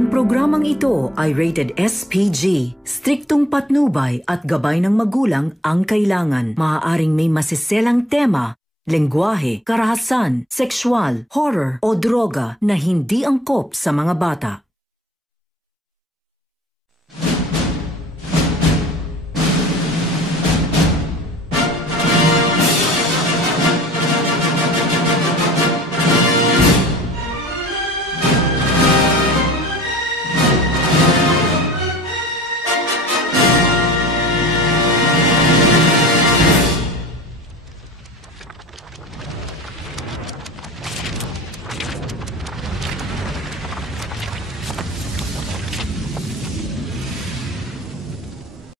Ang programang ito ay rated SPG. Striktong patnubay at gabay ng magulang ang kailangan. Maaaring may masiselang tema, lengguwahe, karahasan, sexual, horror o droga na hindi angkop sa mga bata.